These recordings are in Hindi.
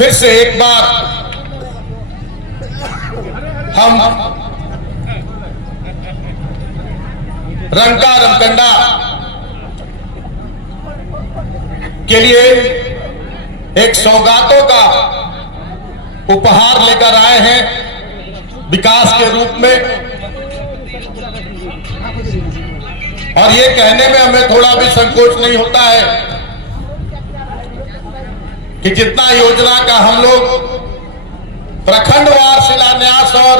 फिर से एक बार हम रंका रमकंडा के लिए एक सौगातों का उपहार लेकर आए हैं विकास के रूप में। और ये कहने में हमें थोड़ा भी संकोच नहीं होता है कि जितना योजना का हम लोग प्रखंडवार शिलान्यास और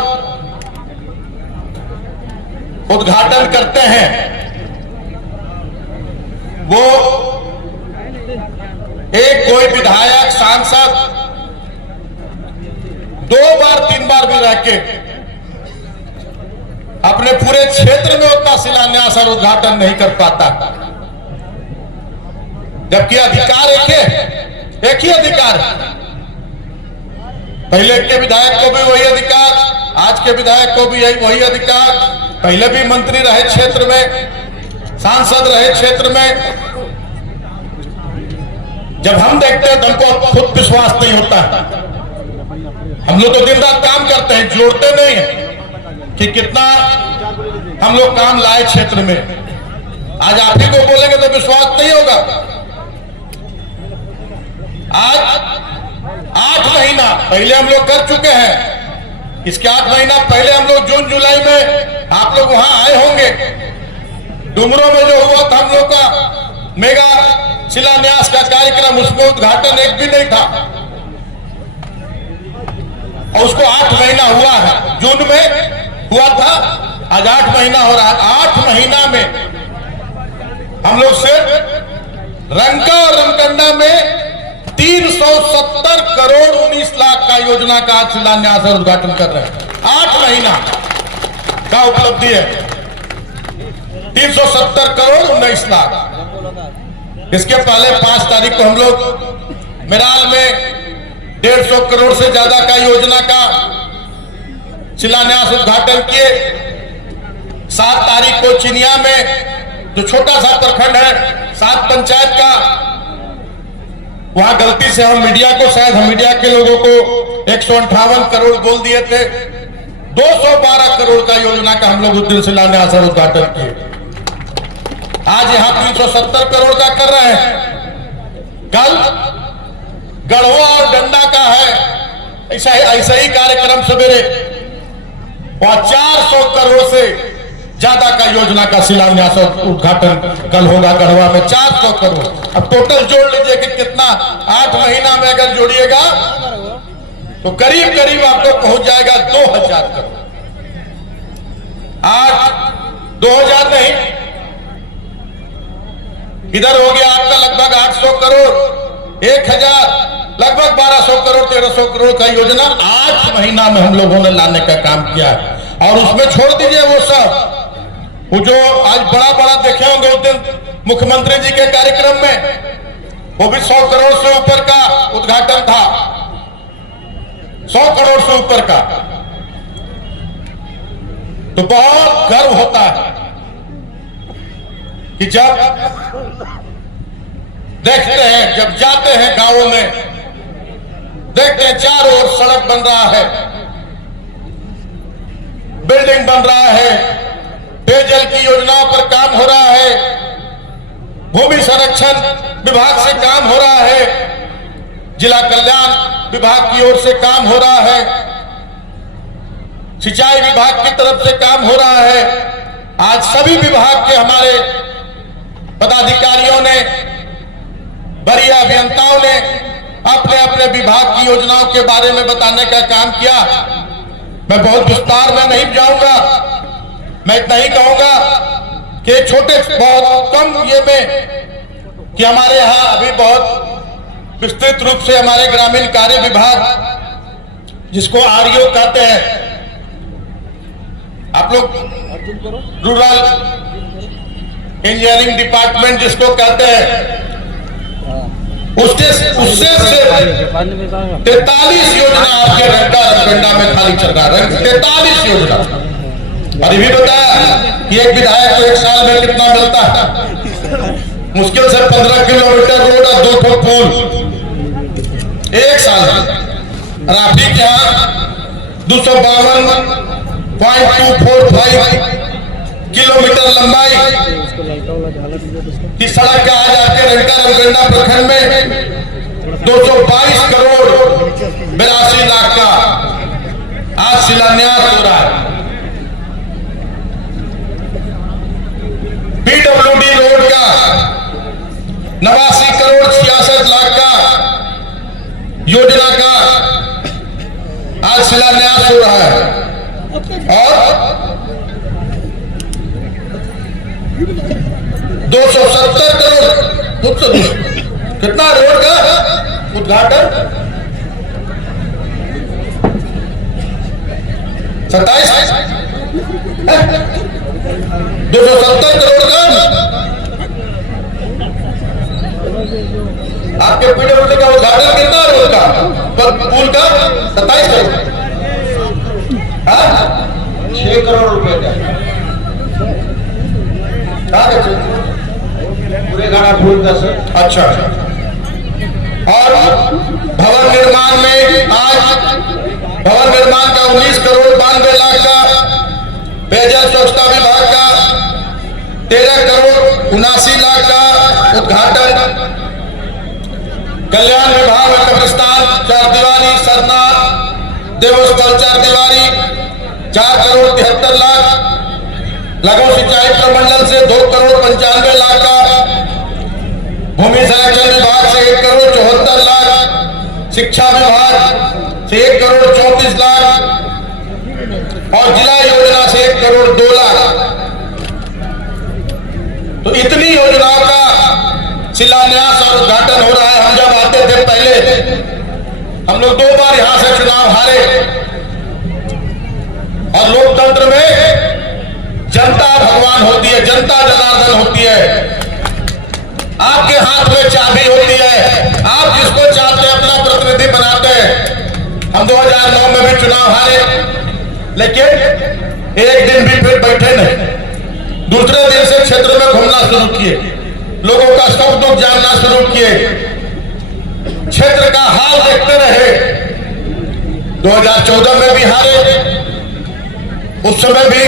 उद्घाटन करते हैं, वो एक कोई विधायक सांसद 2 बार 3 बार भी रह के अपने पूरे क्षेत्र में उतना शिलान्यास और उद्घाटन नहीं कर पाता, जबकि अधिकार एक ही अधिकार है। पहले के विधायक को भी वही अधिकार, आज के विधायक को भी वही अधिकार, पहले भी मंत्री रहे क्षेत्र में, सांसद रहे क्षेत्र में। जब हम देखते हैं तो हमको खुद विश्वास नहीं होता है। हम लोग तो दिन रात काम करते हैं, जोड़ते नहीं हैं कि कितना हम लोग काम लाए क्षेत्र में। आज आप ही को बोलेंगे तो विश्वास नहीं होगा। आज 8 महीना पहले हम लोग कर चुके हैं। इसके 8 महीना पहले हम लोग जून जुलाई में आप लोग वहां आए होंगे। डुमरों में जो हुआ था हम लोग का मेगा शिलान्यास का कार्यक्रम, उसमें उद्घाटन एक भी नहीं था और उसको 8 महीना हुआ है। जून में हुआ था, आज 8 महीना हो रहा है। 8 महीना में हम लोग से रंका और रमकंडा में 370 करोड़ 19 लाख का योजना का शिलान्यास और उद्घाटन कर रहे हैं। 8 महीना का उपलब्धि है, 370 करोड़ 19 लाख। इसके पहले 5 तारीख को हम लोग मेराल में 150 करोड़ से ज्यादा का योजना का शिलान्यास उद्घाटन किए। 7 तारीख को चिनिया में जो छोटा सा प्रखंड है, 7 पंचायत का, वहां गलती से हम मीडिया को, शायद हम मीडिया के लोगों को 158 करोड़ बोल दिए थे। 212 करोड़ का योजना का हम लोग उस दिन शिलान्यास और उद्घाटन किए। आज यहां 370 करोड़ का कर रहे हैं। कल गढ़वा और डंडा का है ऐसा ही कार्यक्रम सवेरे, और 400 करोड़ से ज्यादा का योजना का शिलान्यास और उद्घाटन कल होगा गढ़वा में। 400 करोड़। अब टोटल जोड़ लीजिए कि कितना, 8 महीना में अगर जोड़िएगा तो करीब करीब आपको पहुंच जाएगा 2000 करोड़। 2000 नहीं, इधर हो गया आपका लगभग 800 करोड़, 1000, लगभग 1200 करोड़ 1300 करोड़ का योजना 8 महीना में हम लोगों ने लाने का काम किया है। और उसमें छोड़ दीजिए वो सब, वो जो आज बड़ा बड़ा देखे होंगे उस दिन मुख्यमंत्री जी के कार्यक्रम में, वो भी 100 करोड़ से ऊपर का उद्घाटन था, 100 करोड़ से ऊपर का। तो बहुत गर्व होता है कि जब देखते हैं, जब जाते हैं गांवों में, देखते हैं चारों ओर सड़क बन रहा है, बिल्डिंग बन रहा है, पेयजल की योजनाओं पर काम हो रहा है, भूमि संरक्षण विभाग से काम हो रहा है, जिला कल्याण विभाग की ओर से काम हो रहा है, सिंचाई विभाग की तरफ से काम हो रहा है। आज सभी विभाग के हमारे पदाधिकारियों ने, वरीय अभियंताओं ने अपने अपने विभाग की योजनाओं के बारे में बताने का काम किया। मैं बहुत विस्तार में नहीं जाऊंगा, मैं इतना ही कहूंगा कि छोटे बहुत कम ये में कि हमारे यहाँ अभी बहुत विस्तृत रूप से हमारे ग्रामीण कार्य विभाग, जिसको आरईओ कहते हैं, आप लोग रूरल इंजीनियरिंग डिपार्टमेंट जिसको कहते हैं, उससे 43 योजना आपके रंका रमकंडा में खाली चल रहा है। 43 योजना। और ये भी बताया कि एक विधायक को 1 साल में कितना मिलता है, मुश्किल से 15 किलोमीटर रोड और 2 फुट पुल। एक साल में राफी के यहाँ 252.245 किलोमीटर लंबाई की सड़क का आज आपके रंका रमगंडा प्रखंड में 222 करोड़ 82 लाख का आज शिलान्यास हो रहा है। पीडब्ल्यूडी रोड का 89 करोड़ 66 लाख का योजना का आज शिलान्यास हो रहा है। और 270 करोड़ कितना रोड का उद्घाटन 27 270 करोड़ का आपके पीडब्ल्यूडी का उद्घाटन कितना रोड का पुल का 27 करोड़ 6 करोड़ रुपए का पूरे गाना पुल का सर। अच्छा और भवन निर्माण में आज भवन निर्माण का 19 करोड़ 92 लाख का, पेयजल स्वच्छता विभाग का 13 करोड़ 79 लाख का उद्घाटन, कल्याण विभाग में कब्रिस्तान 4 दीवारी, सरना देवस्थल 4 दीवारी 4 करोड़ 73 लाख, लघु सिंचाई प्रमंडल से 2 करोड़ 95 लाख का, भूमि संरक्षण विभाग से 1 करोड़ 74 लाख, शिक्षा विभाग से 1 करोड़ 34 लाख और जिला योजना से 1 करोड़ 2 लाख। तो इतनी योजनाओं का शिलान्यास और उद्घाटन हो रहा है। हम जब आते थे पहले हम लोग 2 बार यहां से चुनाव हारे और लोकतंत्र में जनता भगवान होती है, जनता जनार्दन होती है। आपके हाथ में चाबी होती है, आप जिसको चाहते हैं अपना प्रतिनिधि बनाते हैं। हम 2009 में भी चुनाव हारे, लेकिन एक दिन भी फिर बैठे नहीं, दूसरे दिन से क्षेत्र में घूमना शुरू किए, लोगों का सुख दुख जानना शुरू किए, क्षेत्र का हाल देखते रहे। 2014 में भी हारे, उस समय भी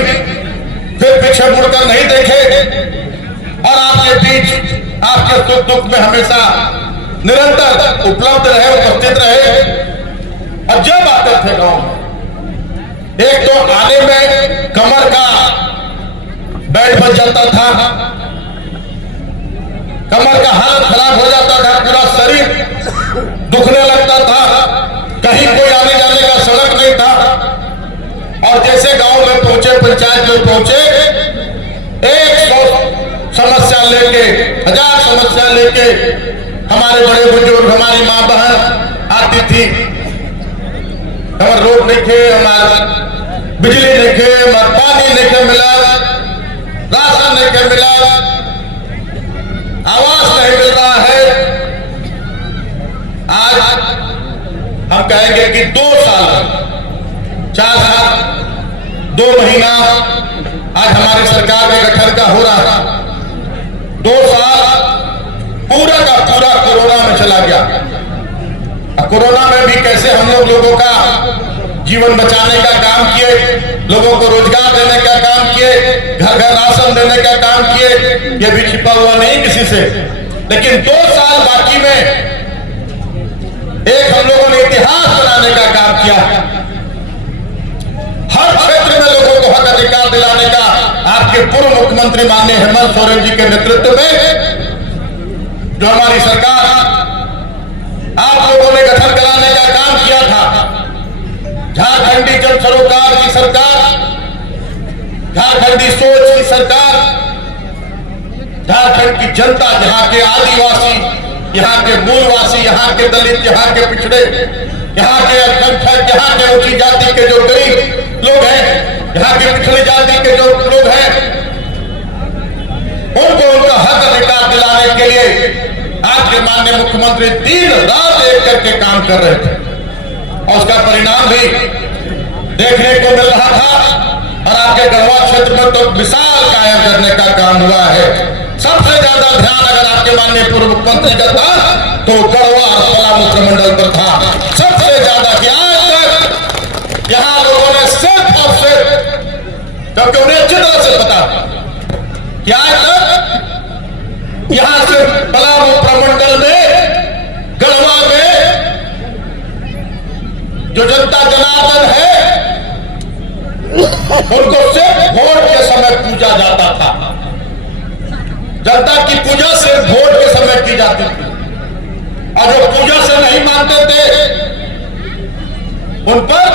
फिर पीछे मुड़कर नहीं देखे और आपके बीच आपके सुख दुख में हमेशा निरंतर उपलब्ध रहे, उपस्थित रहे। और जब आते थे गांव में, एक तो आने में कमर का बेल्ट बच जाता था, कमर का हालत खराब हो जाता था, पूरा शरीर दुखने लगता था, कहीं कोई आने जाने का सड़क नहीं था। और जैसे गांव में पहुंचे, पंचायत में पहुंचे, 100 समस्या लेके, 1000 समस्या लेके हमारे बड़े बुजुर्ग, हमारी मां बहन आती थी। हमारे रोड नहीं थे, हमारे बिजली नहीं थे, हमारे पानी नहीं थे मिला, राशन नहीं थे मिला, आवास नहीं मिल रहा है। आज हम कहेंगे कि 2 साल 4 साल 2 महीना आज हमारी सरकार के गठन का हो रहा है। 2 साल पूरा का पूरा कोरोना में चला गया। कोरोना में भी कैसे हम लोगों का जीवन बचाने का काम किए, लोगों को रोजगार देने का काम किए, घर घर राशन देने का काम किए, ये भी छिपा हुआ नहीं किसी से। लेकिन 2 साल बाकी में एक हम लोगों ने इतिहास बनाने का काम किया। हर क्षेत्र में लोगों को हक अधिकार दिलाने का आपके पूर्व मुख्यमंत्री माननीय हेमंत सोरेन जी के नेतृत्व में जो हमारी सरकार आप लोगों ने गठन कराने का काम किया था। झारखंडी जन सरोकार की सरकार, झारखंडी सोच की सरकार, झारखंड की जनता, यहाँ के आदिवासी, यहाँ के मूलवासी, यहाँ के दलित, यहाँ के पिछड़े, यहाँ के अल्पसंख्यक, यहाँ के ऊंची जाति के जो गरीब लोग हैं, यहाँ के पिछड़ी जाति के जो लोग हैं, उनको उनका हक अधिकार दिलाने के लिए आज के माननीय मुख्यमंत्री दिन रात एक करके काम कर रहे थे। और उसका परिणाम भी देखने को मिल रहा था। और आपके गढ़वा क्षेत्र में तो मिसाल कायम करने का काम हुआ है। सबसे ज्यादा ध्यान अगर आपके माननीय पूर्व मुख्यमंत्री का था तो गढ़वा और पलामू प्रमंडल पर था। सबसे ज्यादा कि आज तक यहां लोगों ने सिर्फ और सिर्फ, क्योंकि उन्हें अच्छी तरह से पता कि आज तक यहां से पलामू प्रमंडल में, गढ़वा में जो जनता जनार्दन है उनको सिर्फ वोट के समय पूजा जाता था। जनता की पूजा सिर्फ वोट के समय की जाती थी, और जो पूजा से नहीं मानते थे उन पर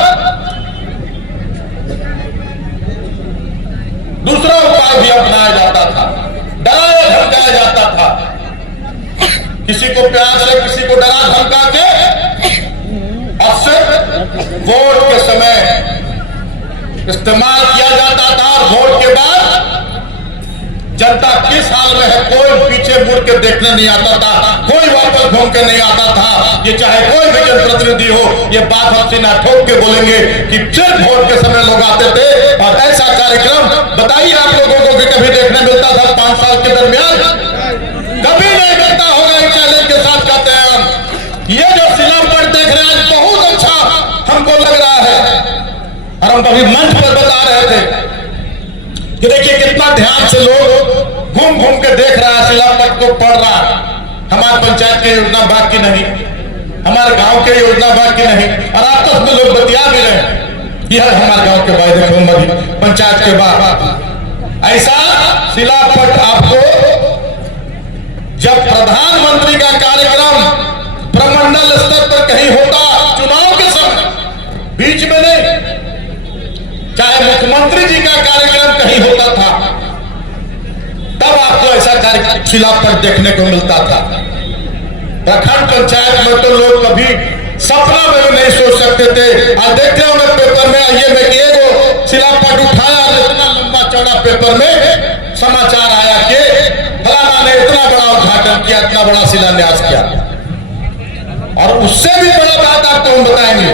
दूसरा उपाय भी अपनाया जाता था, डराया धमकाया जाता था। किसी को प्यार से, किसी को डरा धमका के और सिर्फ वोट के समय इस्तेमाल किया जाता था। और वोट के बाद जनता किस हाल में है कोई पीछे मुड़ के देखने नहीं आता था, कोई वापस घूम के नहीं आता था। ये चाहे कोई भी जनप्रतिनिधि हो, ये बात हम सीना ठोक के बोलेंगे कि सिर्फ वोट के समय लोग आते थे। और ऐसा कार्यक्रम बताइए आप लोगों को कि कभी देखने मिलता था 5 साल के दरमियान? कभी नहीं मिलता होगा। एक चैलेंज के साथ कहते हैं हम, ये जो शिलापट देख रहे हैं बहुत अच्छा हमको लग रहा है। और हम कभी मंच पर बता रहे थे कि देखिए कितना ध्यान से लोग घूम घूम के देख रहा है, शिलापट को पढ़ रहा है। हमारे पंचायत की योजना बाकी नहीं, हमारे गांव के योजना बाकी नहीं, और आपस में लोग बतिया भी रहे यह हमारे गांव के बाद देखो पंचायत के बाद। ऐसा शिलापट आपको जब प्रधानमंत्री का कार्यक्रम प्रमंडल स्तर पर कहीं होता, चुनाव के समय, बीच में नहीं, चाहे मुख्यमंत्री जी का कार्यक्रम कहीं होता था, तब आपको ऐसा कार्यक्रम शिलापट देखने को मिलता था। प्रखंड पंचायत में तो लोग कभी सपना में भी नहीं सोच सकते थे। आज देखते हो मैं पेपर में आइए मैं कि एगो शिलापट उठाया, इतना लंबा चौड़ा पेपर में समाचार आया कि फलाना ने इतना बड़ा उद्घाटन किया, इतना बड़ा शिलान्यास किया। और उससे भी बड़ा बात आपको हम बताएंगे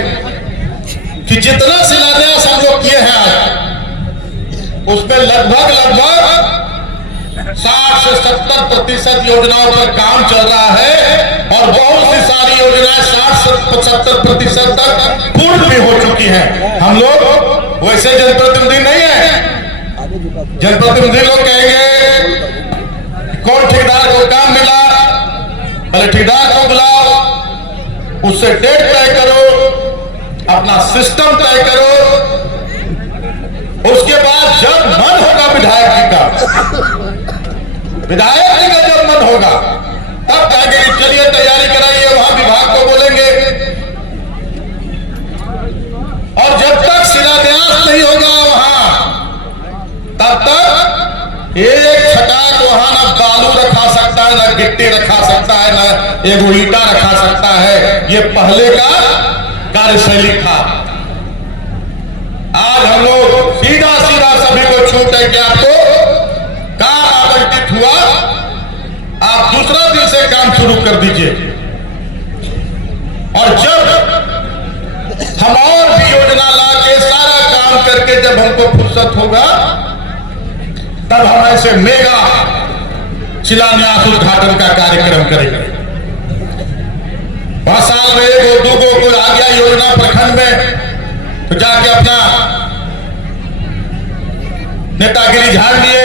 कि जितना शिलान्यास हम लोग किए हैं आज, उसमें लगभग 60 से 70% योजनाओं पर काम चल रहा है। और बहुत सी सारी योजनाएं 60 से 75% तक पूर्ण भी हो चुकी हैं। हम लोग वैसे जनप्रतिनिधि नहीं है। जनप्रतिनिधि लोग कहेंगे कौन ठेकेदार को काम मिला, पहले ठेकेदार को बुलाओ, उससे डेट तय करो, अपना सिस्टम तय करो, उसके बाद जब मन होगा विधायक जी का जब मन होगा तब कहेंगे कि चलिए तैयारी कराइए, वहां विभाग को बोलेंगे। और जब तक शिलान्यास नहीं होगा वहां, तब तक एक छटाक वहां ना बालू रखा सकता है, ना गिट्टी रखा सकता है, ना एगो ईटा रखा सकता है। ये पहले का कार्यशैली था। आज हम लोग सीधा सभी को छूट है कि आपको काम आवंटित हुआ, आप दूसरा दिन से काम शुरू कर दीजिए। और जब हम और भी योजना ला के सारा काम करके जब हमको फुर्सत होगा, तब हम ऐसे मेगा शिलान्यास उद्घाटन का कार्यक्रम करेंगे। 5 साल में एगो दूगो कोई आ गया योजना प्रखंड में, तो जाके अपना नेतागिरी झाड़ लिए।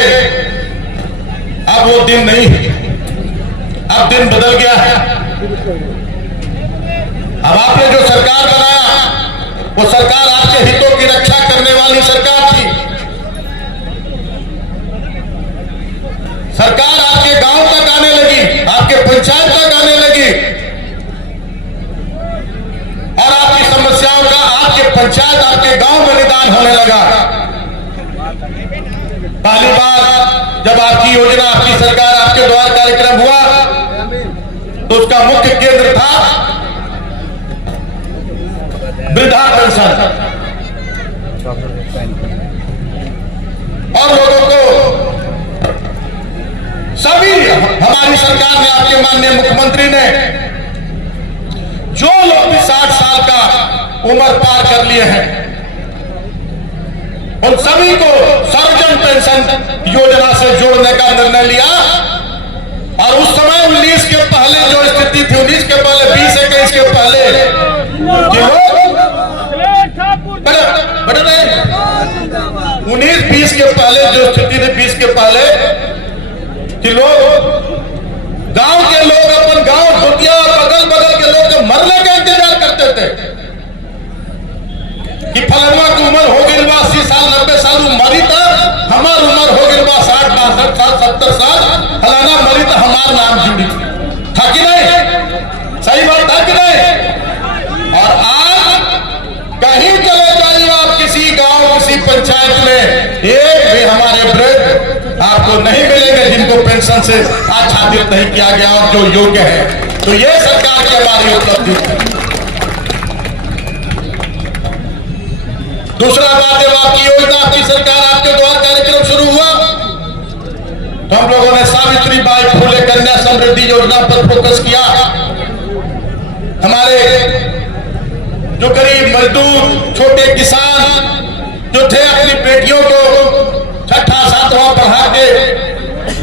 अब वो दिन नहीं, अब दिन बदल गया है। अब आपने जो सरकार बनाया, वो सरकार आपके हितों की रक्षा करने वाली सरकार थी। सरकार आपके गांव तक आने लगी, आपके पंचायत तक आने लगी, और आपकी समस्याओं का आपके पंचायत, आपके गांव में निदान होने लगा। पहली बार जब आपकी योजना, आपकी सरकार, आपके द्वारा कार्यक्रम हुआ, तो उसका मुख्य केंद्र था वृद्धा पेंशन। और लोगों को सभी, हमारी सरकार ने, आपके माननीय मुख्यमंत्री ने, जो लोग भी 60 साल का उम्र पार कर लिए हैं, उन सभी को सर्वजन पेंशन योजना से जोड़ने का निर्णय लिया। थी 19 के पहले, 20-21 के पहले कि लोग बड़े 19-20 के पहले जो स्थिति थी, 20 के पहले कि लोग गांव के लोग अपन गांव खुदिया बगल बगल के लोग मरने का इंतजार करते थे कि फलाना की उम्र हो गई बा 80 साल 90 साल मरी था, हमार उम्र हो गई बा 60 62 साल 70 साल, फलाना मरी तो हमार नाम जुड़ी था कि नहीं? सही बात था कि नहीं? और आज कहीं चले जाइए आप किसी गांव किसी पंचायत में, एक भी हमारे वृद्ध आपको नहीं मिलेंगे जिनको पेंशन से आच्छादित नहीं किया गया और जो योग्य है। तो ये सरकार की हमारी उपलब्धि है। दूसरा बात है आपकी योजना, आपकी सरकार आपके द्वारा कार्यक्रम शुरू हुआ तो हम लोगों ने सावित्रीबाई फुले कन्या समृद्धि योजना पर फोकस किया। हमारे जो गरीब मजदूर छोटे किसान जो थे अपनी बेटियों को 6ठा 7वां पढ़ा के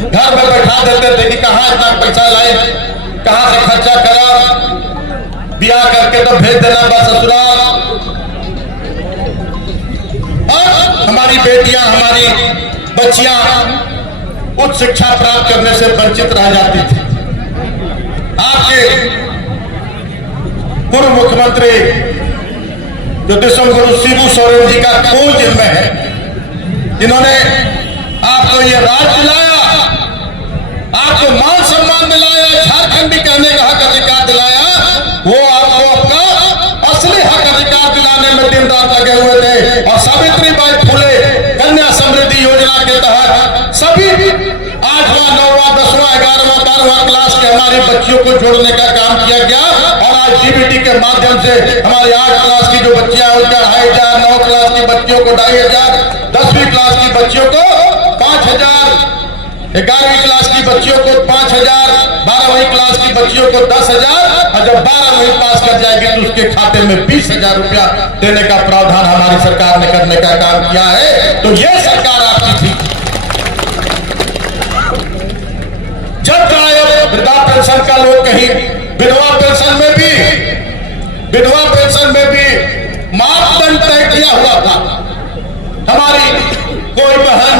घर में बैठा देते थे कि कहां इतना पैसा लाए, कहां से खर्चा करा, ब्याह करके तो भेज देना बस ससुराल। और हमारी बेटियां हमारी बच्चियां उच्च शिक्षा प्राप्त करने से वंचित रह जाती थी। आपके पूर्व मुख्यमंत्री जो दिसंबर शिबू सोरेन जी का खून जिनमें है, जिन्होंने आपको ये राज दिलाया, आपको मान सम्मान दिलाया, झारखंडी कहने का हक अधिकार दिलाया, वो आपको अपना असली हक अधिकार दिलाने में दिन रात लगे हुए थे। और सावित्रीबाई फुले कन्या समृद्धि योजना के तहत सभी 8वां 9वां 10वां 11वां 12वां क्लास के हमारी बच्चियों को जोड़ने का काम किया गया। और आज डीबीटी के माध्यम से हमारी 8 क्लास की जो बच्चियां उनका 2500, 9 क्लास की बच्चियों को 2500, 10वीं क्लास की बच्चियों को 5000, 11वीं क्लास की बच्चियों को 5000, 12वीं क्लास की बच्चियों को 10,000 और जब 12वीं पास कर जाएगी तो उसके खाते में 20,000 रुपया देने का प्रावधान हमारी सरकार ने करने का काम किया है। तो यह सरकार आपकी थी। जब चाहे वृद्धा पेंशन का लोग कहीं विधवा पेंशन में भी मापदंड तय किया हुआ था। हमारी कोई बहन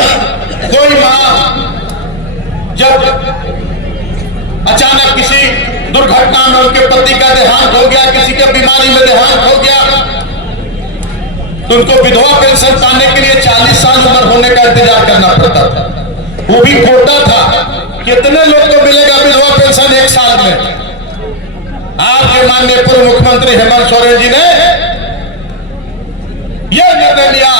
कोई मां जब अचानक किसी दुर्घटना में उनके पति का देहांत हो गया, किसी के बीमारी में देहांत हो गया, तो उनको विधवा पेंशन पाने के लिए 40 साल उम्र होने का इंतजार करना पड़ता था। वो भी कोटा था, कितने लोग को मिलेगा विधवा पेंशन 1 साल में? आपके माननीय पूर्व मुख्यमंत्री हेमंत सोरेन जी ने यह निर्णय लिया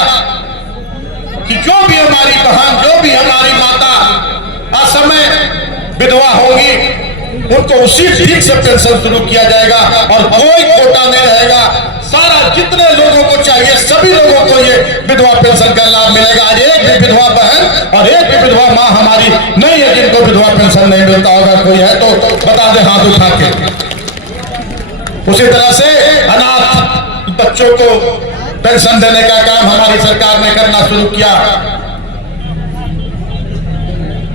कि जो भी हमारी बहन, जो भी हमारी माता असमय विधवा होगी, उनको उसी ठीक से पेंशन शुरू किया जाएगा और कोई कोटा नहीं रहेगा। सारा जितने लोगों को चाहिए सभी लोगों को ये विधवा पेंशन का लाभ मिलेगा। आज एक भी विधवा बहन और एक भी विधवा मां हमारी नहीं है जिनको विधवा पेंशन नहीं मिलता होगा। कोई है तो बता दे हाथ उठा के। उसी तरह से अनाथ बच्चों को पेंशन देने का काम हमारी सरकार ने करना शुरू किया।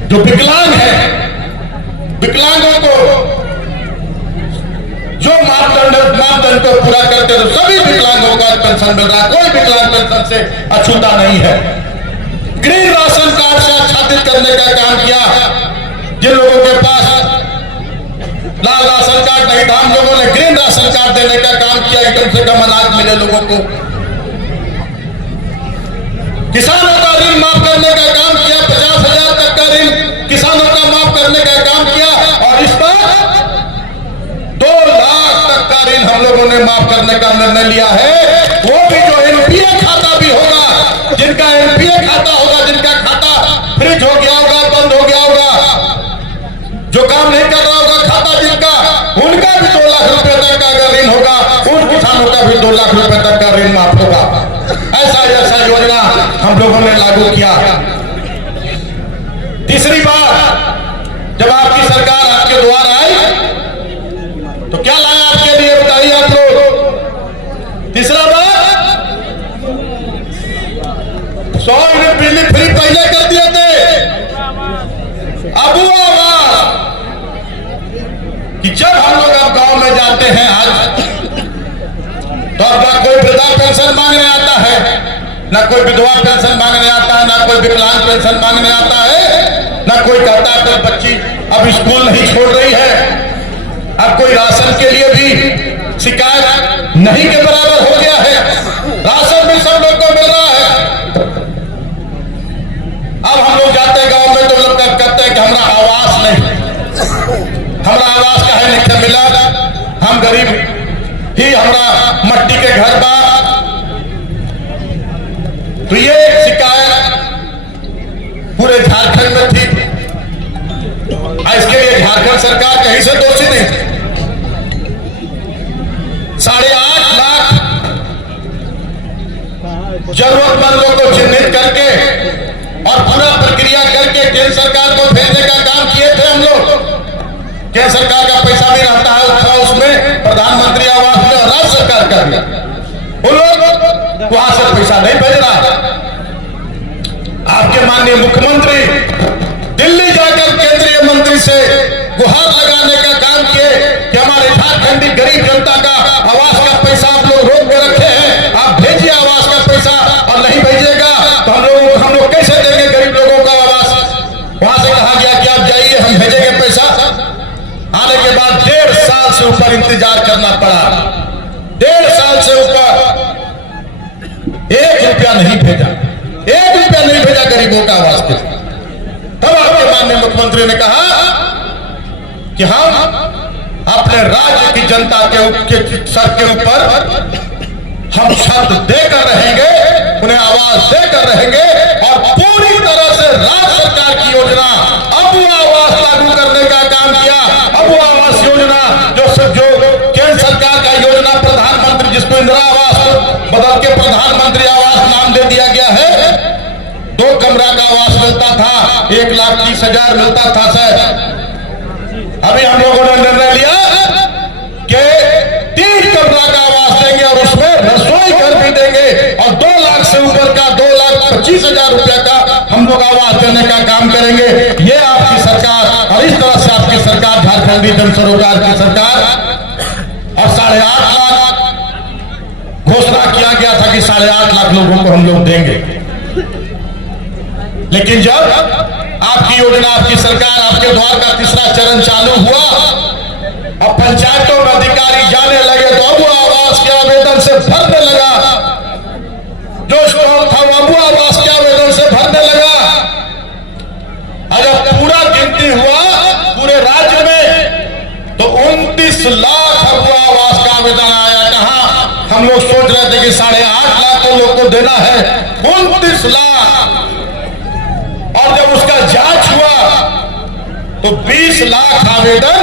जो विकलांग है, विकलांगों को जो मापदंड को पूरा करते तो सभी विकलांगों का पेंशन मिल रहा है। कोई विकलांग पेंशन से अछूता नहीं है। ग्रीन राशन कार्ड से आच्छादित करने का काम किया। जिन लोगों के पास लाल राशन कार्ड नहीं था, हम लोगों ने ग्रीन राशन कार्ड देने का काम किया, कम से कम अनाज मिले लोगों को। किसानों का ऋण माफ करने का काम किया, 50,000 तक का ऋण किसानों का माफ करने का काम किया। और इस बार 2 लाख तक का ऋण हम लोगों ने माफ करने का निर्णय लिया है। वो भी जो एनपीए खाता भी होगा, जिनका एनपीए खाता होगा, जिनका खाता फ्रीज हो गया होगा, बंद हो गया होगा, जो काम नहीं कर रहा होगा खाता जिनका, उनका भी 2 लाख रुपए तक का अगर ऋण होगा, उन किसानों का भी 2 लाख रुपए तक का ऋण माफ होगा। ऐसा योजना हम लोगों ने लागू किया। तीसरी बात, जब आपकी सरकार आपके द्वार आई तो क्या लाया आपके लिए, बताइए आप लोग। तीसरा बात, 100 यूनिट बिजली फ्री पहले कर दिए थे, अब वो आवाज कि जब हम लोग ना कोई विधवा पेंशन मांगने आता है, ना कोई विकलांग पेंशन मांगने आता है, ना कोई कहता है कोई बच्ची अब स्कूल नहीं छोड़ रही है। अब कोई राशन के लिए भी शिकायत नहीं के बराबर हो गया है। राशन भी सब लोग को मिल रहा है। अब हम लोग जाते हैं गांव में तो लोग कहते हैं कि हमारा आवास नहीं, हमारा आवास काहे नहीं मिला, हम गरीब ही, हमारा मट्टी के घर बा। तो ये शिकायत पूरे झारखंड में थी। इसके लिए झारखंड सरकार कहीं से दोषी नहीं थी। 8.5 लाख जरूरतमंदों को चिन्हित करके और पूरा प्रक्रिया करके केंद्र सरकार को भेजने का काम किए थे हम लोग। केंद्र सरकार का पैसा भी रहता है उसमें, प्रधानमंत्री आवास में, और राज्य सरकार का भी। वो लोग वहां से पैसा नहीं भेज रहा। आपके माननीय मुख्यमंत्री दिल्ली जाकर केंद्रीय मंत्री से गुहार लगाने का काम किए कि हमारे झारखंडी गरीब जनता का आवास का पैसा आप लोग रोक के रखे हैं, आप भेजिए आवास का पैसा, और नहीं भेजिएगा तो हम लोग कैसे देंगे गरीब लोगों का आवास। वहां से कहा गया कि आप जाइए, हम भेजेंगे पैसा। आने के बाद 1.5 साल से ऊपर इंतजार करना पड़ा। 1.5 साल से ऊपर 1 रुपया नहीं भेजा, 1 रुपया नहीं भेजा गरीबों का आवास के। तब आपके माननीय मुख्यमंत्री ने कहा कि हम अपने राज्य की जनता के सर के ऊपर हम छत देकर रहेंगे, उन्हें आवाज देकर रहेंगे, और पूरी तरह से राज्य सरकार की योजना अब वो आवास लागू करने का काम किया। अब वो आवास योजना जो केंद्र सरकार का योजना प्रधानमंत्री, जिसको इंदिरा आवास बदल के प्रधानमंत्री आवास नाम दे दिया गया है। 2 कमरा का आवास मिलता था, 1,30,000 मिलता था सर। अभी हम लोगों ने निर्णय लिया कि 3 कमरा का आवास देंगे और उसमें रसोई घर भी देंगे, और 2 लाख से ऊपर का 2,25,000 रुपया का हम लोग आवास देने का काम करेंगे। ये आपकी सरकार, और इस तरह से आपकी सरकार झारखंडी जन सरोकार की सरकार। और 8.5 लाख घोषणा किया गया था कि 8.5 लाख लोगों को हम लोग देंगे। लेकिन जब आपकी योजना, आपकी सरकार, आपके द्वार का तीसरा चरण चालू हुआ और पंचायतों में अधिकारी जाने लगे, तो अब वो आवास के आवेदन से भरने लगा। जो स्टॉक था वो अब आवास के आवेदन से भरने लगा। अगर पूरा गिनती हुआ पूरे राज्य में तो 29 लाख अब वो आवास का आवेदन आया। कहां हम लोग सोच रहे थे कि 8.5 लाख को लोग को देना है, 29 लाख। और जब उसका जांच हुआ तो 20 लाख आवेदन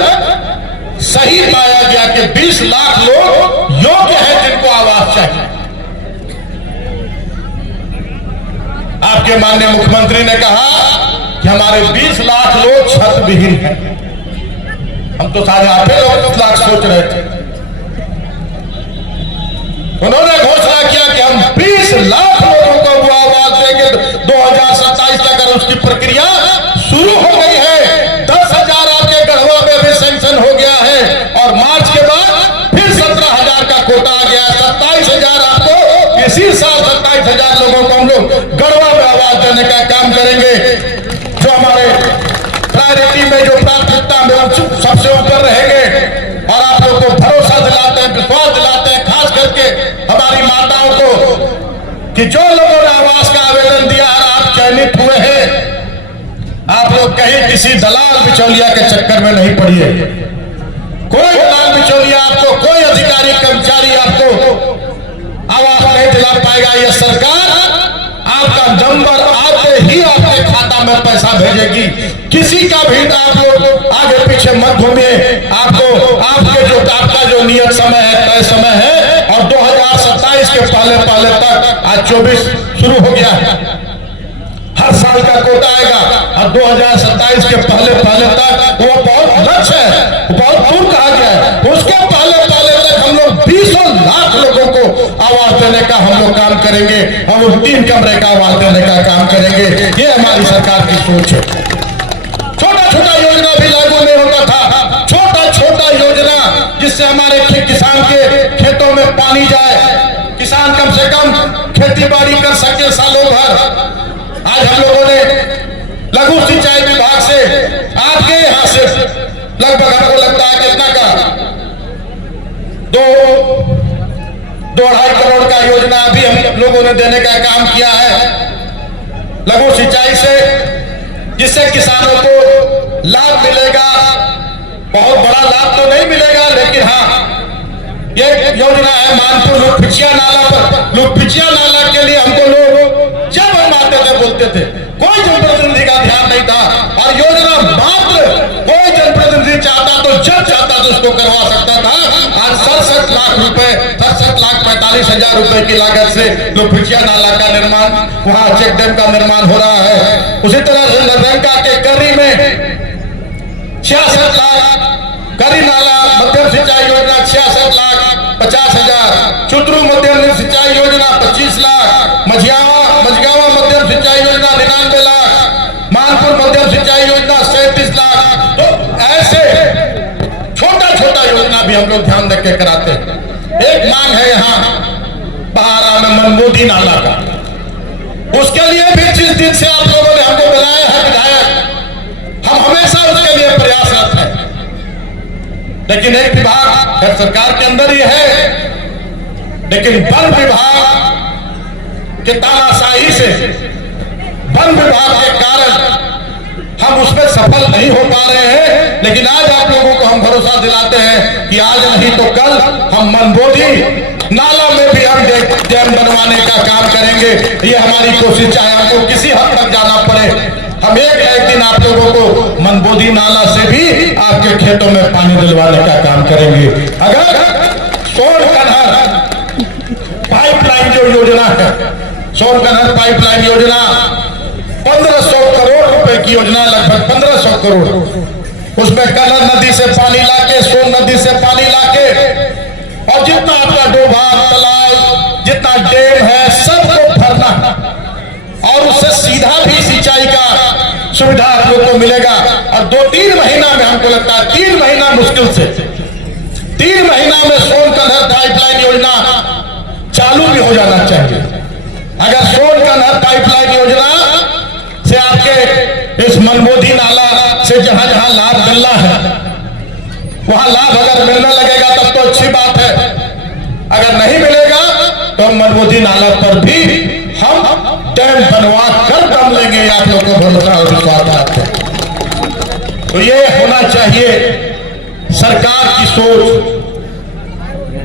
सही पाया गया कि 20 लाख लोग योग्य हैं जिनको आवास चाहिए। आपके माननीय मुख्यमंत्री ने कहा कि हमारे 20 लाख लोग छत विहीन हैं। हम तो 8.5 लाख सोच रहे थे। उन्होंने घोषणा किया कि हम 20 लाख लोगों को वो आवास देंगे 2027 तक। और उसकी प्रक्रिया शुरू हो गई है। 10,000 आपके गढ़वा में भी सैंक्शन हो गया है, और मार्च के बाद फिर 17,000 का कोटा आ गया। 27,000 आपको इसी साल 27,000 लोगों को हम लोग गढ़वा में आवास देने का काम करेंगे। जो हमारे प्रायोरिटी में, जो प्राथमिकता में सबसे ऊपर रहेंगे। और आप लोग को भरोसा दिलाते हैं, विश्वास दिलाते हैं, खास करके हमारी माताओं को, कि जो लोगों ने आवास का आवेदन दिया और आप चयनित हुए हैं, आप लोग कहीं किसी दलाल बिचौलिया के चक्कर में नहीं पड़िए। कोई दलाल बिचौलिया आपको, कोई अधिकारी कर्मचारी आपको आवास नहीं दिला पाएगा। यह सरकार आपका नंबर आते ही आपके खाता में पैसा भेजेगी। किसी का भी आप लोग आगे पीछे मत घूमिए। आपके जो आपका जो नियत समय है, तय समय है, और 2027 के पहले तक, आज 24 शुरू हो गया है, हर साल का कोटा आएगा। और 2027 के पहले तक, वो बहुत लक्ष्य है, बहुत दूर कहा गया है, उसके पहले तक हम लोग 20 लाख लोगों को आवास देने का हम लोग काम करेंगे। हम लोग 3 कमरे का आवास देने का काम करेंगे। ये हमारी सरकार की सोच है। छोटा योजना भी लागू नहीं होता था। छोटा योजना जिससे हमारे किसान के खेतों में पानी जाए, किसान कम से कम खेती बाड़ी कर सके सालों भर। आज हम लोगों ने लघु सिंचाई विभाग से आपके यहां से लगभग हमको लगता है कितना का 2-2.5 करोड़ का योजना अभी हम लोगों ने देने का काम किया है लघु सिंचाई से, जिससे किसानों को लाभ मिलेगा। बहुत बड़ा लाभ तो नहीं मिलेगा, लेकिन हाँ ये योजना है मानपुर लुकपिचिया नाला पर। लुकपिचिया नाला के लिए हमको लोग जब हम आते थे बोलते थे, कोई जनप्रतिनिधि का ध्यान नहीं था। और योजना मात्र कोई जनप्रतिनिधि चाहता तो जब चाहता तो उसको करवा सकता था। आज 67 लाख रुपए 67,45,000 रुपए की लागत से लुकपिचिया नाला का निर्माण, वहां चेक डैम का निर्माण हो रहा है। उसी तरह लंका के करी में 66 लाख, करी नाला मध्यम सिंचाई योजना 66,50,000, चुतरू मध्यम सिंचाई योजना 25 लाख, मझगावा मध्यम सिंचाई योजना 99 लाख, मानपुर मध्यम सिंचाई योजना 37 लाख। तो ऐसे छोटा छोटा योजना भी हम लोग ध्यान रख के कराते हैं। एक मांग है यहाँ बहारा में मनमोदी नाला का, उसके लिए भी जिस दिन से आप लोगों ने हमको बनाया है विधायक, हम हमेशा उसके लिए प्रयासरत हैं। लेकिन एक विभाग सरकार के अंदर ही है, लेकिन वन विभाग के तानाशाही से, वन विभाग के कारण हम उसमें सफल नहीं हो पा रहे हैं। लेकिन आज आप लोगों को हम भरोसा दिलाते हैं कि आज नहीं तो कल हम मनबोधी नाला में भी हम डैम बनवाने का काम करेंगे। ये हमारी कोशिश, चाहे हमको किसी हद तक जाना पड़े। हम एक दिन आप लोगों को मनबोधी नाला से भी आपके खेतों में पानी दिलवाने का काम करेंगे। अगर सोनकनहर पाइपलाइन जो योजना है, सोनकनहर पाइपलाइन योजना 1500 करोड़ रुपए की योजना, लगभग 1500 करोड़, उसमें कनहर नदी से पानी लाके, सोन नदी से पानी लाके, और जितना आपका डोभा तालाब, जितना डैम है, सबको भरना, और उससे सीधा भी सिंचाई का सुविधा आप लोग को मिलेगा। और 2-3 महीना में, हमको लगता है 3 महीना मुश्किल से 3 महीना में सोनकनहर पाइपलाइन योजना चालू भी हो जाना चाहिए। अगर सोनकनहर पाइपलाइन योजना से आपके इस मनबोधी नाला से जहां जहां लाभ मिलना है, वहां लाभ अगर मिलने लगेगा तब तो अच्छी बात है। अगर नहीं मिलेगा तो हम मनबोधी नाला पर भी हम डैम बनवा कर दम लेंगे। आप लोग को भरोसा और विश्वास है। तो ये होना चाहिए सरकार की सोच।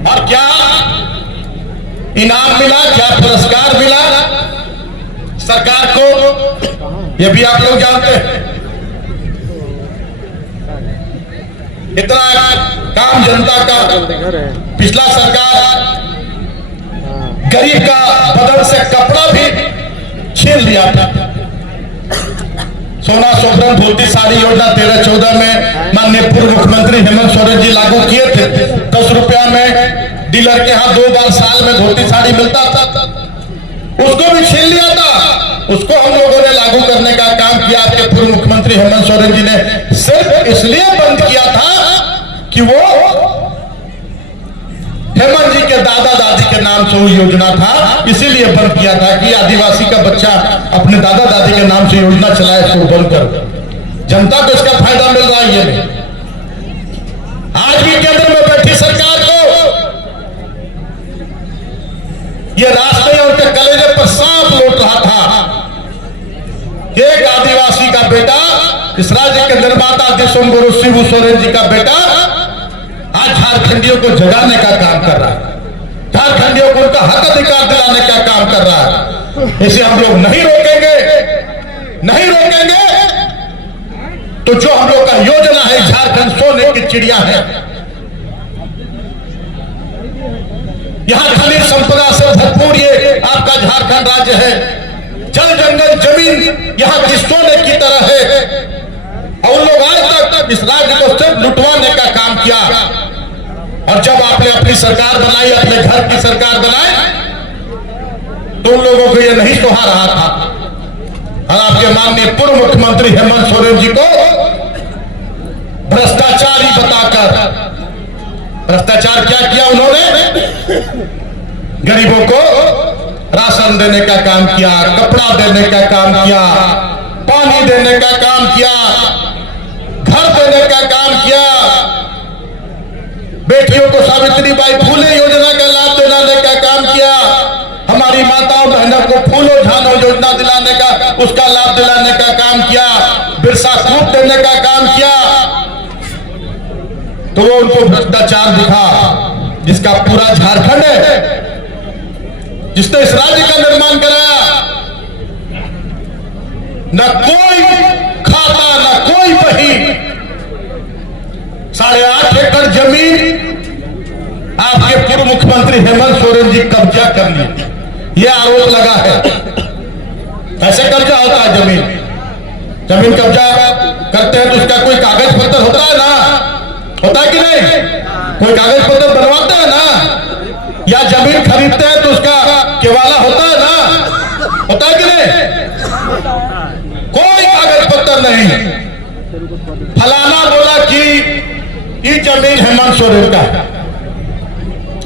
और क्या इनाम मिला, क्या पुरस्कार मिला सरकार को, ये भी आप लोग जानते हैं। इतना काम जनता का, पिछला सरकार गरीब का बदन से कपड़ा भी छीन लिया था। सोना सोबरन धोती साड़ी योजना 13-14 में माननीय पूर्व मुख्यमंत्री हेमंत सोरेन जी लागू किए थे। 10 रुपया में डीलर के यहाँ 2 बार साल में धोती साड़ी मिलता था, उसको भी छीन लिया था। उसको हम लोगों ने लागू करने का काम किया। आपके पूर्व मुख्यमंत्री हेमंत सोरेन जी ने सिर्फ इसलिए बंद किया था कि वो हेमंत जी के दादा दादी के नाम से वो योजना था, इसीलिए बंद किया था कि आदिवासी का बच्चा अपने दादा दादी के नाम से योजना चलाए, इसको बंद कर। जनता को इसका फायदा मिल रहा है। ये आज भी केंद्र में बैठी सरकार को ये रास्ते उनके कलेजे पर सांप लौट रहा था। एक आदिवासी का बेटा, इस राज्य के निर्माता दिसंबर शिबू सोरेन जी का बेटा आज झारखंडियों को जगाने का काम कर रहा है, झारखंडियों को उनका हक अधिकार दिलाने का काम कर रहा है। इसे हम लोग नहीं रोकेंगे, नहीं रोकेंगे। तो जो हम लोग का योजना है, झारखंड सोने की चिड़िया है। यहां खनिज संपदा से भरपूर ये आपका झारखंड राज्य है। जल जंगल जमीन यहां की सोने की तरह है। और लोग आज तक इस राज्य को सिर्फ लुटवाने का काम किया। और जब आपने अपनी सरकार बनाई, अपने घर की सरकार बनाई, तो उन लोगों को यह नहीं सुहा रहा था। और आपके माननीय पूर्व मुख्यमंत्री हेमंत सोरेन जी को भ्रष्टाचारी बताकर, भ्रष्टाचार क्या किया उन्होंने? गरीबों को राशन देने का काम किया, कपड़ा देने का काम किया, पानी देने का काम किया, घर देने का काम किया, बेटियों को सावित्रीबाई फुले योजना का लाभ दिलाने का काम किया, हमारी माताओं बहनों को फूलो झानो योजना दिलाने का, उसका लाभ दिलाने का काम किया, बिरसा सूप देने का काम किया। तो वो उनको भ्रष्टाचार दिखा जिसका पूरा झारखंड है, जिसने इस राज्य का निर्माण कराया, न कोई खाता न कोई बही, 8.5 एकड़ जमीन आपके पूर्व मुख्यमंत्री हेमंत सोरेन जी कब्जा कर लिए, यह आरोप लगा है। ऐसे कब्जा होता है जमीन कब्जा करते हैं तो उसका कोई कागज पत्र होता है ना, होता है कि नहीं? कोई कागज पत्र बनवाते हैं ना, या जमीन खरीदते हैं तो उसका केवाला होता है ना, होता है कि नहीं? कोई कागज पत्र नहीं। फलाना बोला कि ये जमीन हेमंत सोरेन का है,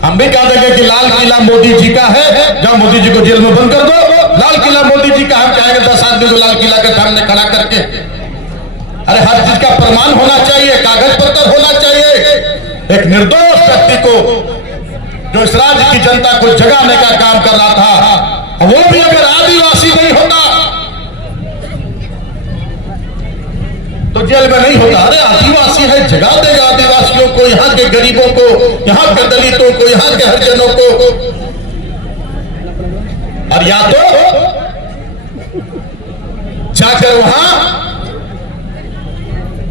हम भी कह देंगे कि लाल किला मोदी जी का है, जब मोदी जी को जेल में बंद कर दो, लाल किला मोदी जी का, हम कहेंगे 10 आदमी को लाल किला के सामने खड़ा करके। अरे हर चीज का प्रमाण होना चाहिए, कागज पत्र होना चाहिए। एक निर्दोष व्यक्ति को जो इस राज्य की जनता को जगाने का काम कर रहा था, वो भी अगर आदिवासी नहीं होता तो जेल में नहीं होता। अरे आदिवासी है, जगा देगा आदिवासियों को, यहाँ के गरीबों को, यहाँ के दलितों को, यहाँ के हरिजनों को। और या तो जाकर वहां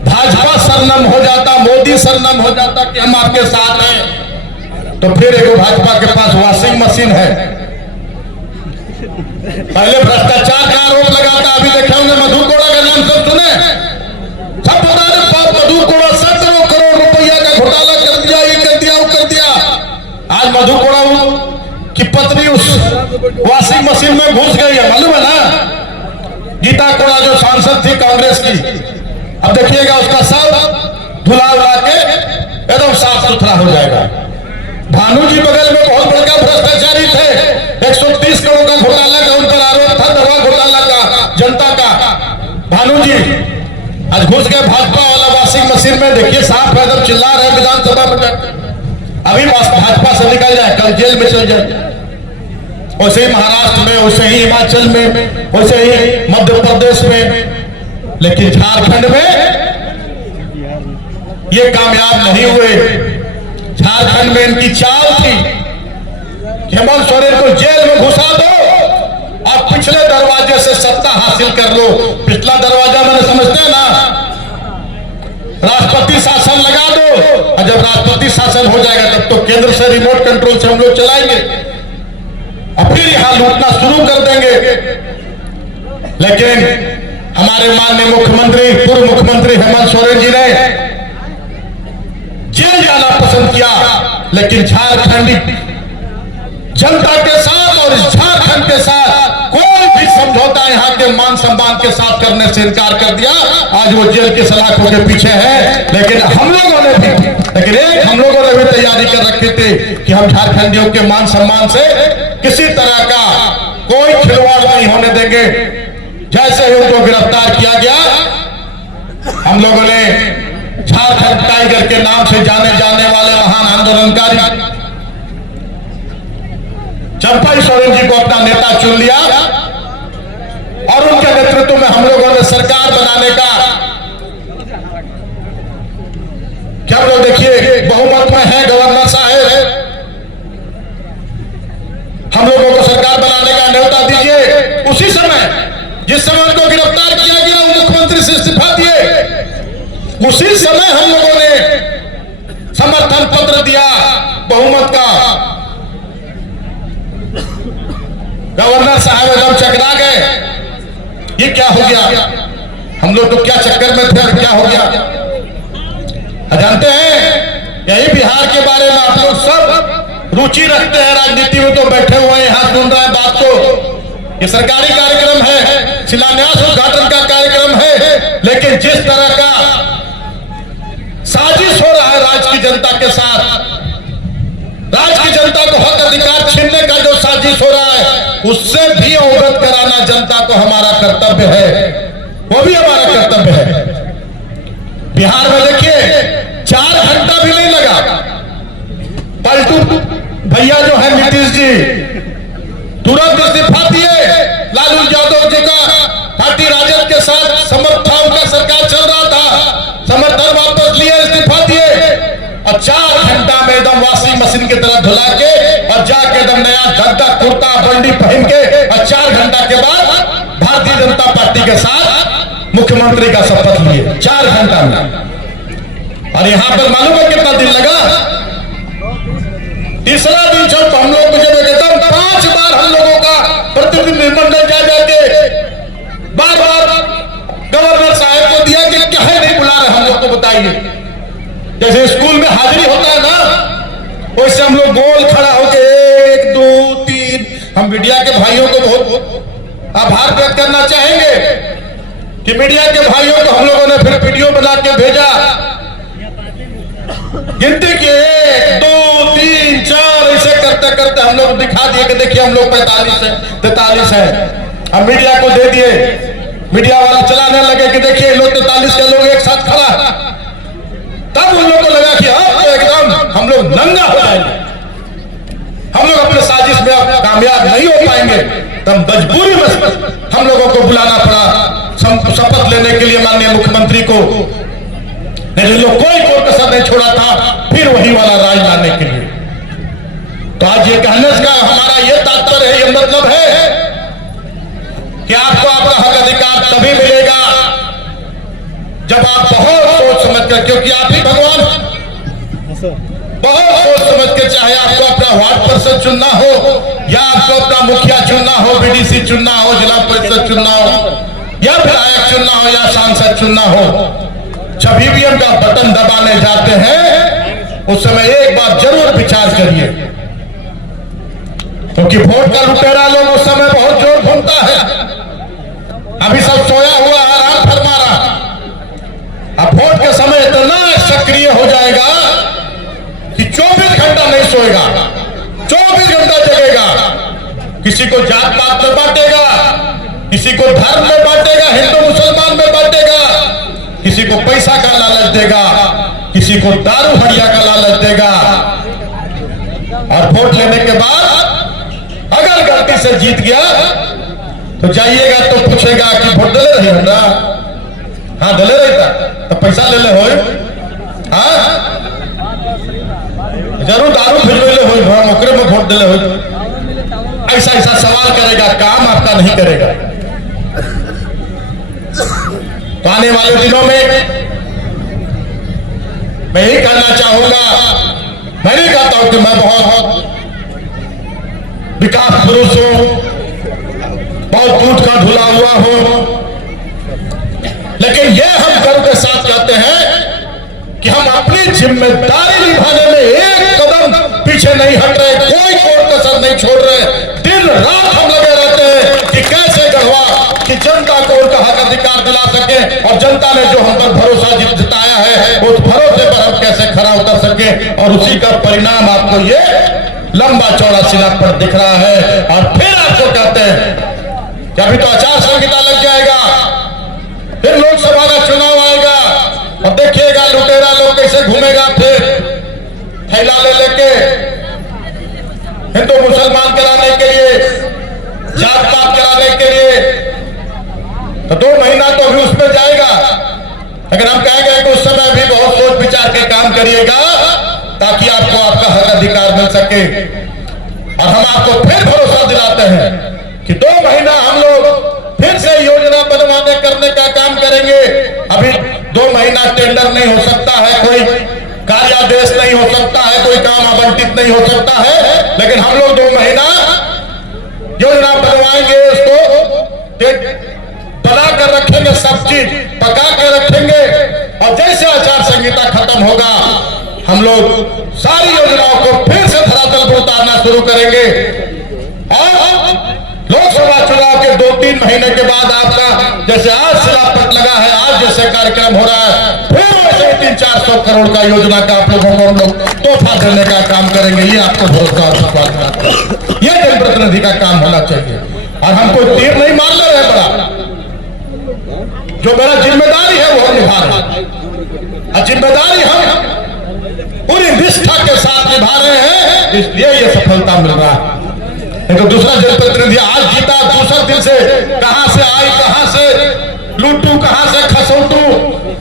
भाजपा सरनम हो जाता, मोदी सरनम हो जाता कि हम आपके साथ हैं, तो फिर एक भाजपा के पास वॉशिंग मशीन है। पहले भ्रष्टाचार का आरोप लगाता, अभी देखे होंगे मधु कोड़ा का नाम सब सुने, सब बता रहे बाप मधु कोड़ा 17 करोड़ रुपया का घोटाला कर दिया, ये कर दिया, वो कर दिया। आज मधु कोड़ा की पत्नी उस वॉशिंग मशीन में घुस गई है, मालूम है ना? गीता कोड़ा जो सांसद थी कांग्रेस की, अब देखिएगा उसका सब धुला उला के एकदम साफ सुथरा हो जाएगा। भानु जी बगल में बहुत बड़का भ्रष्टाचारी थे, 130 करोड़ का घोटाला का उन पर आरोप था, दवा घोटाला का, जनता का। भानु जी आज घुस गए भाजपा वाला वॉशिंग मशीन में, देखिए साफ एकदम चिल्ला रहे विधानसभा में। अभी भाजपा से निकल जाए, कल जेल में चल जाए। वैसे ही महाराष्ट्र में, वैसे ही हिमाचल में, वैसे ही मध्य प्रदेश में, लेकिन झारखंड में ये कामयाब नहीं हुए। झारखंड में इनकी चाल थी हेमंत सोरेन को जेल में घुसा दो और पिछले दरवाजे से सत्ता हासिल कर लो। पिछला दरवाजा मैंने समझते हैं ना, राष्ट्रपति शासन लगा दो, और जब राष्ट्रपति शासन हो जाएगा तब तो केंद्र से रिमोट कंट्रोल से हम लोग चलाएंगे और फिर यहां लूटना शुरू कर देंगे। लेकिन हमारे माननीय मुख्यमंत्री, पूर्व मुख्यमंत्री हेमंत सोरेन जी ने जेल जाना पसंद किया, लेकिन झारखंडी जनता के साथ और इस झारखंड के साथ कोई भी समझौता यहाँ के मान सम्मान के साथ करने से इनकार कर दिया। आज वो जेल के सलाखों के पीछे है। लेकिन हम लोगों ने भी तैयारी कर रखी थी कि हम झारखंडियों के मान सम्मान से किसी तरह का कोई खिलवाड़ नहीं होने देंगे। जैसे ही उनको गिरफ्तार किया गया, हम लोगों ने झारखंड टाइगर के नाम से जाने जाने वाले महान आंदोलनकारी चंपाई सोरेन जी को अपना नेता चुन लिया और उनके नेतृत्व में हम लोगों ने सरकार बनाने का, क्या लोग देखिए बहुमत में है गवर्नर साहब, हम लोगों को सरकार बनाने का न्योता दीजिए। उसी समय जिस समय उनको गिरफ्तार किया गया, वो मुख्यमंत्री से इस्तीफा दिए, उसी समय हम लोगों ने समर्थन पत्र दिया बहुमत का। गवर्नर साहब एकदम चकरा गए, ये क्या हो गया, हम लोग तो क्या चक्कर में थे और क्या हो गया। जानते हैं यही बिहार के बारे में आप लोग सब रुचि रखते हैं, राजनीति में तो बैठे हुए हैं, यहाँ सुन रहे हैं बात को। ये सरकारी कार्यक्रम है, शिलान्यास उद्घाटन का कार्यक्रम है, लेकिन जिस तरह का साजिश हो रहा है राज्य की जनता के साथ, राज्य की जनता को हक अधिकार छीनने का जो साजिश हो रहा है, उस कर्तव्य है, वो भी हमारा कर्तव्य है। बिहार में देखिए 4 घंटा भी नहीं लगा, पलटू भैया जो है नीतीश जी तुरंत इस्तीफा दिए। लालू यादव जी का पार्टी राजद के साथ समर्थ था, उनका सरकार चल रहा था, समर्थन वापस लिए, इस्तीफा दिए और 4 घंटा में एकदम वॉशिंग मशीन की तरह धुला के और जाके एकदम नया धद्दा कुर्ता बंडी पहन के और 4 घंटा के बाद भारतीय जनता पार्टी के साथ मुख्यमंत्री का शपथ लिए 4 घंटा में। और यहां पर मालूम है कितना दिन लगा? तीसरा दिन जब हम लोग एकदम 5 बार हम लोगों का प्रतिनिधिमंडल जा जाके बार बार गवर्नर साहब को दिया कि क्या है नहीं बुला रहे हम लोग को बताइए। जैसे स्कूल में हाजिरी होता है ना, वैसे हम लोग गोल खड़ा होके 1 2 3। हम मीडिया के भाइयों को बहुत आभार व्यक्त करना चाहेंगे कि मीडिया के भाइयों को हम लोगों ने फिर वीडियो बना के भेजा, गिनती के 1 2 3 4 ऐसे करते करते हम लोग दिखा दिए कि देखिए हम लोग 45 है 43 है। अब मीडिया को दे दिए, मीडिया वाले चलाने लगे कि देखिए लोग 43 के लोग एक साथ खड़ा। तब उन लोगों को लगा कि अब एकदम हम लोग नंगा हो जाएंगे, हम लोग अपने साजिश में अब कामयाब नहीं हो पाएंगे। तब मजबूरी में हम लोगों को बुलाना पड़ा शपथ लेने के लिए माननीय मुख्यमंत्री को। नहीं लोग कोई कसर नहीं छोड़ा था फिर वही वाला राज लाने के लिए। तो आज ये कहने का हमारा ये तात्पर्य है, ये मतलब है कि आपको आपका हक अधिकार तभी मिलेगा जब आप बहुत सोच समझ कर, क्योंकि आप ही भगवान, बहुत सोच समझ के, चाहे आपको अपना वार्ड परिषद चुनना हो या आपको अपना मुखिया चुनना हो, बीडीसी चुनना हो, जिला परिषद चुनना हो या विधायक चुनना हो या सांसद चुनना हो, जब ईवीएम का बटन दबाने जाते हैं उस समय एक बार जरूर विचार करिए, क्योंकि वोट का लुटेरा लोग उस समय बहुत जोर घूमता है। अभी सब सोया हुआ आराम फरमा रहा, अब वोट के समय इतना सक्रिय हो जाएगा कि 24 घंटा नहीं सोएगा, 24 घंटा जगेगा। किसी को जात पात में बांटेगा, किसी को धर्म में बांटेगा, हिंदू मुसलमान में बांटेगा, किसी को पैसा का लालच देगा, किसी को दारू हड़िया का लालच देगा। और वोट लेने के बाद अगर गलती से जीत गया तो जाइएगा तो पूछेगा कि वोट दले रही हमरा? हाँ दले रहता तो पैसा ले ले हो, हाँ जरूर दारू भिजवेले हो, ओकरे में वोट दिले हो। ऐसा ऐसा सवाल करेगा, काम आपका नहीं करेगा। तो आने वाले दिनों में मैं यही कहना चाहूंगा, मैं नहीं कहता हूं कि मैं बहुत विकास पुरुष हूं, बहुत दूध का धुला हुआ हूं, लेकिन यह हम गर्व के साथ कहते हैं कि हम अपनी जिम्मेदारी निभाने में एक कदम पीछे नहीं हट रहे, कोई कसर नहीं छोड़ रहे। दिन रात हम लगे रहते हैं कि कैसे गढ़वा कि जनता को उनका हक अधिकार दिला सके, और जनता ने जो हम पर भरोसा जताया है उस भरोसे पर हम कैसे खरा उतर सके, और उसी का परिणाम आपको ये लंबा चौड़ा सिला पर दिख रहा है। और फिर आपको कहते हैं कि अभी तो आचार संहिता लग जाएगा, फिर लोकसभा का चुनाव आएगा और देखिएगा लुटेरा लोग कैसे घूमेगा, फिर थैला ले लेके हिंदू मुसलमान कराने के लिए, जात पात कराने के लिए। तो 2 महीना तो अभी उसमें जाएगा, लेकिन हम कहेंगे कि उस समय भी बहुत सोच विचार के काम करिएगा ताकि आपको आपका हक अधिकार मिल सके। और हम आपको फिर भरोसा दिलाते हैं कि 2 महीना हम लोग फिर से योजना बनवाने करने का काम करेंगे। अभी 2 महीना टेंडर नहीं हो सकता है, कोई कार्यादेश नहीं हो सकता है, कोई काम आवंटित नहीं हो सकता है, लेकिन हम लोग 2 महीना योजना बनवाएंगे, उसको बना कर रखेंगे, सब चीज पका के रखेंगे, और जैसे आचार संहिता खत्म होगा हम लोग सारी योजनाओं को फिर से धरातल पर उतारना शुरू करेंगे। और लोकसभा चुनाव के 2-3 महीने के बाद आपका जैसे आज शिलापट लगा है, आज जैसे कार्यक्रम हो रहा है, फिर वैसे 300-400 करोड़ का योजना का आप लोगों को हम लोग तोहफा देने का काम करेंगे। ये आपको भरोसा और विश्वास, ये जनप्रतिनिधि का काम होना चाहिए। और हम कोई तीर नहीं मार ले रहे बड़ा, जो मेरा जिम्मेदारी है वो हम निभा रहे हैं, और जिम्मेदारी हम पूरी निष्ठा के साथ निभा रहे हैं, इसलिए ये सफलता मिल रहा है। नहीं तो दूसरा जनप्रतिनिधि आज जीता, दूसरा दिन से कहां से आई, कहां से लूटू, कहां से खसोटू,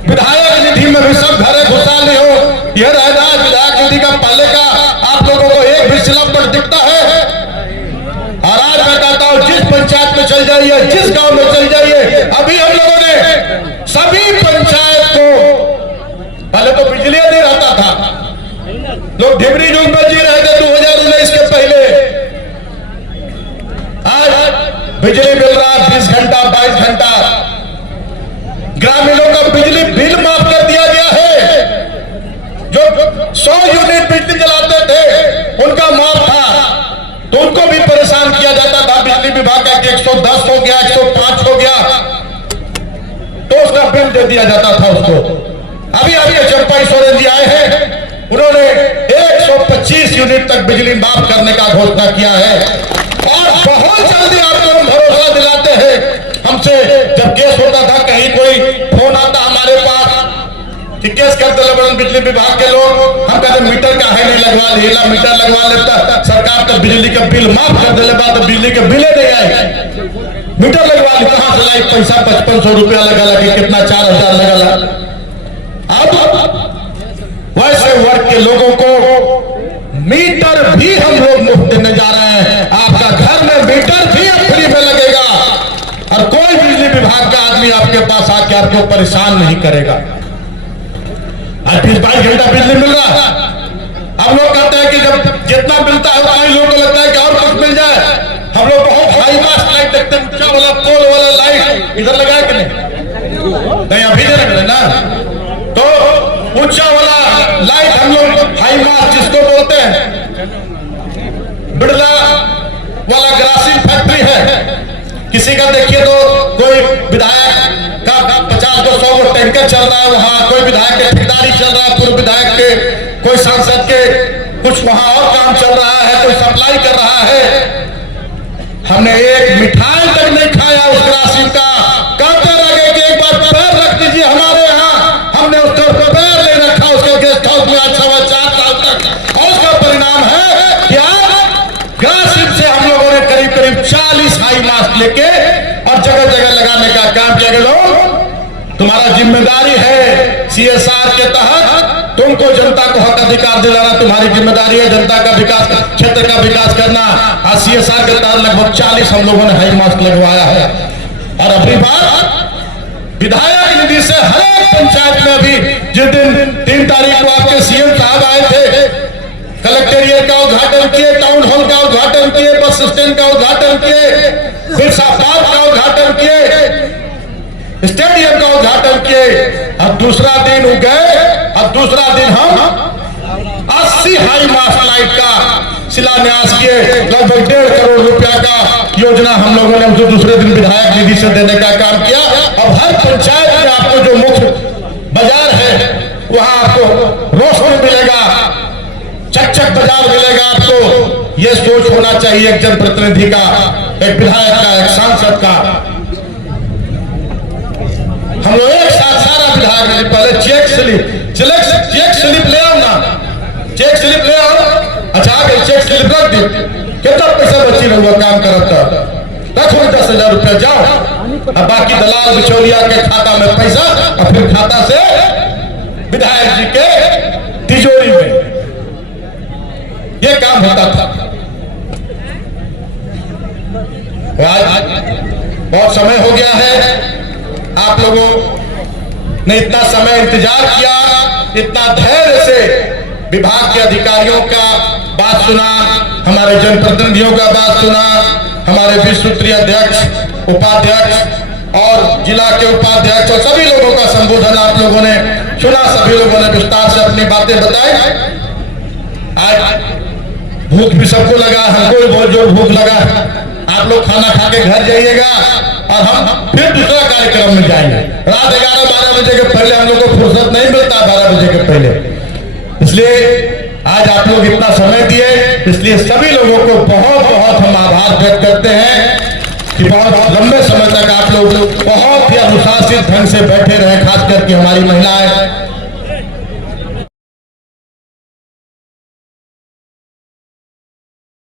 विधायक निधि में भी सब घरे घुसाले हो, यह रहना विधायक निधि का पहले का आप लोगों को एक भी सिलंबर दिखता है। और आज मैं कहता हूं जिस पंचायत में चल जाइए, जिस गांव में चल जाइए, अभी हम लोगों ने सभी पंचायत को, पहले तो बिजली नहीं रहता था, लोग ढिबरी जुग में जी रहे थे 2019 के पहले, आज बिजली मिल रहा 20 घंटा 22 घंटा। ग्रामीणों का बिजली बिल माफ कर दिया गया है, जो 100 यूनिट बिजली जलाते थे उनका माफ था, तो उनको भी परेशान किया जाता था बिजली विभाग का कि 110 हो गया, 105 हो गया, तो उसका बिल दे दिया जाता था उसको। अभी अभी चंपा सोरेन जी आए हैं, उन्होंने 125 यूनिट तक बिजली माफ करने का घोषणा किया है, और बहुत जल्दी आपको हम भरोसा दिलाते हैं। हमसे जब केस होता था, कहीं कोई फोन आता हमारे पास कि केस करते लबड़न बिजली विभाग के लोग, हम कहते मीटर का है नहीं, लगवा लेला, मीटर लगवा लेता, सरकार तो बिजली का बिल माफ कर देने बाद तो बिजली के बिले नहीं आए, मीटर लगवा ली, कहां से लाई पैसा, 5500 रुपया लगा लगे, कितना 4000 लगा। अब वैसे वर्ग के लोगों को मीटर भी हम लोग मुफ्त देने जा रहे हैं, आपका घर में मीटर भी अब फ्री में लगेगा, और कोई बिजली विभाग का आदमी आपके पास आके आपको परेशान नहीं करेगा। आज 20-22 घंटा बिजली मिल रहा है। हम लोग कहते हैं कि जब जितना मिलता है उतना ही लोगों को लगता है कि और कुछ मिल जाए। हम लोग बहुत हाई मास्ट लाइट देखते हैं, ऊंचा वाला पोल वाला लाइट इधर लगाया कि नहीं अभी दे रहे ना, तो ऊंचा वाला लाइट हम लोग हाई मास्ट जिसको बोलते हैं, बिड़ला वाला ग्रासिम फैक्ट्री है, किसी का देखिए तो कोई विधायक का 50-100 टैंकर चल रहा है वहां, कोई विधायक के ठेकेदारी चल रहा है, पूर्व विधायक के, कोई सांसद के कुछ वहां और काम चल रहा है, कोई सप्लाई कर रहा है। हमने एक मिठाई तक नहीं खाया उस ग्रासिम का, कहते लगे कि एक बार पैर रख दीजिए हमारे यहाँ, हमने उसका पैर नहीं रखा उसके गेस्ट हाउस में आज 4.25 साल तक, और उसका परिणाम है कि ग्रासिम से हम लोगों ने करीब करीब 40 हाई मास्क लेके और जगह जगह लगाने का काम किया। लोग तुम्हारा जिम्मेदारी है, CSR के तहत तुमको जनता को हक अधिकार दिलाना तुम्हारी जिम्मेदारी है, जनता का विकास, क्षेत्र का विकास करना। आज CSR के तहत लगभग 40 हम लोगों ने हाई मास्क लगवाया है, और अगली बार विधायक निधि से हर एक पंचायत में भी, जिस दिन 3 तारीख को आपके CM साहब आए थे, कलेक्टेरिएट का उद्घाटन किए, टाउन हॉल का उद्घाटन किए, बस स्टैंड का उद्घाटन किए, बिरसा पार्क का उद्घाटन किए, स्टेडियम का उद्घाटन किए। अब दूसरा दिन गए, अब दूसरा दिन हम 80 हाई मास्ट लाइट का शिलान्यास किए, लगभग 1.5 करोड़ रुपया का योजना हम लोगों ने उसको दूसरे दिन विधायक निधि से देने का काम किया। अब हर पंचायत में आपको जो मुख्य बाजार है वहां आपको रोशनी मिलेगा, चकचक बाजार मिलेगा आपको। यह सोच होना चाहिए एक जनप्रतिनिधि का, एक विधायक का, एक सांसद का। हम लोग एक साथ सारा विधायक पहले चेक स्लिप ले आओ ना, चेक स्लिप ले आओ, अच्छा आगे चेक स्लिप रख दी, कितना पैसा बची रहुआ काम करता, रखो 10,000 रुपया, जाओ, अब बाकी दलाल बिचौलिया के खाता में पैसा, और फिर खाता से विधायक जी के तिजोरी में, ये काम होता था। आज बहुत समय हो गया है, आप लोगों ने इतना समय इंतजार किया, इतना धैर्य से विभाग के अधिकारियों का बात सुना, हमारे जनप्रतिनिधियों का बात सुना, हमारे विश्व सूत्रीय अध्यक्ष, उपाध्यक्ष और जिला के उपाध्यक्ष और सभी लोगों का संबोधन आप लोगों ने सुना, सभी लोगों ने विस्तार से अपनी बातें बताई। आज भूख भी सबको लगा, हमको भी बहुत जोर भूख लगा। आप लोग खाना खा के घर जाइएगा और हम फिर दूसरा कार्यक्रम में जाएंगे। रात 11-12 बजे के पहले हम लोग को फुर्सत नहीं मिलता, 12 बजे के पहले, इसलिए आज आप लोग इतना समय दिए, इसलिए सभी लोगों को बहुत बहुत हम आभार व्यक्त करते हैं कि बहुत लंबे समय तक आप लोग बहुत ही अनुशासन व्यवस्थित ढंग से बैठे रहे, खास करके हमारी महिलाएं